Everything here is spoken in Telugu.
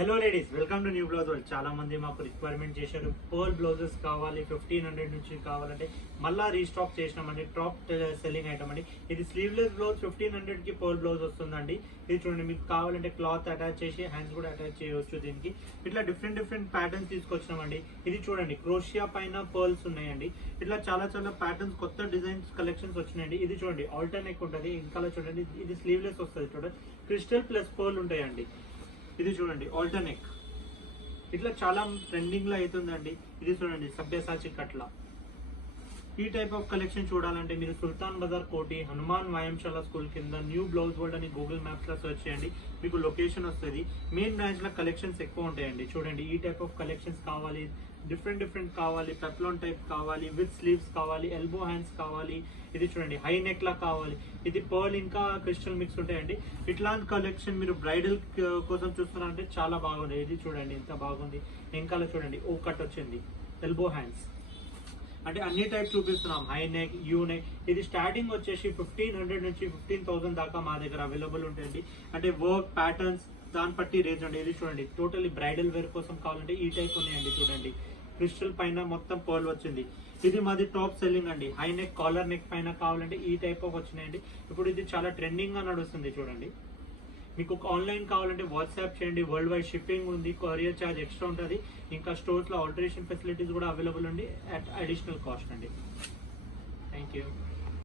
Hello ladies, welcome to new blouse world. చాలా మంది మాకు రిక్వైర్మెంట్ చేశారు, పర్ల్ బ్లౌజెస్ కావాలి 1500 నుంచి కావాలంటే మళ్ళీ రీస్టాక్ చేసినామండి. టాప్ సెల్లింగ్ ఐటమ్ అండి ఇది. స్లీవ్లెస్ బ్లౌజ్ 1500 కి పర్ల్ బ్లౌజ్ వస్తుందండి. ఇది చూడండి, మీకు కావాలంటే క్లాత్ అటాచ్ చేసి హ్యాండ్స్ కూడా అటాచ్ చేయవచ్చు. దీనికి ఇట్లా డిఫరెంట్ ప్యాటర్న్స్ తీసుకొచ్చినామండి. ఇది చూడండి, క్రోషియా పైన పర్ల్స్ ఉన్నాయండి. ఇట్లా చాలా ప్యాటర్న్స్, కొత్త డిజైన్స్ కలెక్షన్స్ వచ్చినాయండి. ఇది చూడండి, ఆల్టర్నేట్ ఉంటుంది. ఇంకా చూడండి, ఇది స్లీవ్లెస్ వస్తుంది. చూడండి, క్రిస్టల్ ప్లస్ పర్ల్ ఉంటాయండి. ఇది చూడండి, ఆల్టర్నేట్ ఇట్లా చాలా ట్రెండింగ్ లో అవుతుందండి. ఇది చూడండి, సభ్యసాచి కట్ల. ఈ టైప్ ఆఫ్ కలెక్షన్ చూడాలంటే మీరు సుల్తాన్ బజార్ కోటి హనుమాన్ వ్యాయామశాల స్కూల్ కింద న్యూ బ్లౌజ్ వరల్డ్ అని గూగుల్ మ్యాప్స్ లో సెర్చ్ చేయండి, మీకు లొకేషన్ వస్తుంది. మెయిన్ బ్రాంచ్ లో కలెక్షన్స్ ఎక్కువ ఉంటాయండి. చూడండి, ఈ టైప్ ఆఫ్ కలెక్షన్స్ కావాలి, డిఫరెంట్ కావాలి, పెప్లాన్ టైప్ కావాలి, విత్ స్లీవ్స్ కావాలి, ఎల్బో హ్యాండ్స్ కావాలి. ఇది చూడండి, హై నెక్ లా కావాలి. ఇది పర్ల్ ఇంకా క్రిస్టల్ మిక్స్ ఉంటాయండి. ఇట్లాంటి కలెక్షన్ మీరు బ్రైడల్ కోసం చూస్తున్నారంటే చాలా బాగుంది. ఇది చూడండి, ఎంత బాగుంది. ఇంకా చూడండి, ఓ కట్ వచ్చింది, ఎల్బో హ్యాండ్స్. అంటే అన్ని టైప్ చూపిస్తున్నాం, హై నెక్, యూ నెక్. ఇది స్టార్టింగ్ వచ్చేసి 1500 నుంచి 15,000 దాకా మా దగ్గర అవైలబుల్ ఉంటుంది. అంటే వర్క్ ప్యాటర్న్స్ దాన్ని బట్టి రేంజ్ అండి. ఇది చూడండి, టోటల్లీ బ్రైడల్ వేర్ కోసం కావాలంటే ఈ టైప్ ఉన్నాయండి. చూడండి, క్రిస్టల్ పైన మొత్తం పర్ల్ వచ్చింది. ఇది మాది టాప్ సెల్లింగ్ అండి. హై నెక్, కాలర్ నెక్ పైన కావాలంటే ఈ టైప్ ఆఫ్ వచ్చినాయండి. ఇప్పుడు ఇది చాలా ట్రెండింగ్ గా నడుస్తుంది. చూడండి, మీకు ఆన్లైన్ కావాలంటే వాట్సాప్ చేయండి. వరల్డ్ వైడ్ షిప్పింగ్ ఉంది, కొరియర్ ఛార్జ్ ఎక్స్ట్రా ఉంటుంది. ఇంకా స్టోర్స్ లో ఆల్టరేషన్ ఫెసిలిటీస్ కూడా అవైలబుల్ ఉంది అట్ అడిషనల్ కాస్ట్ అండి. Thank you.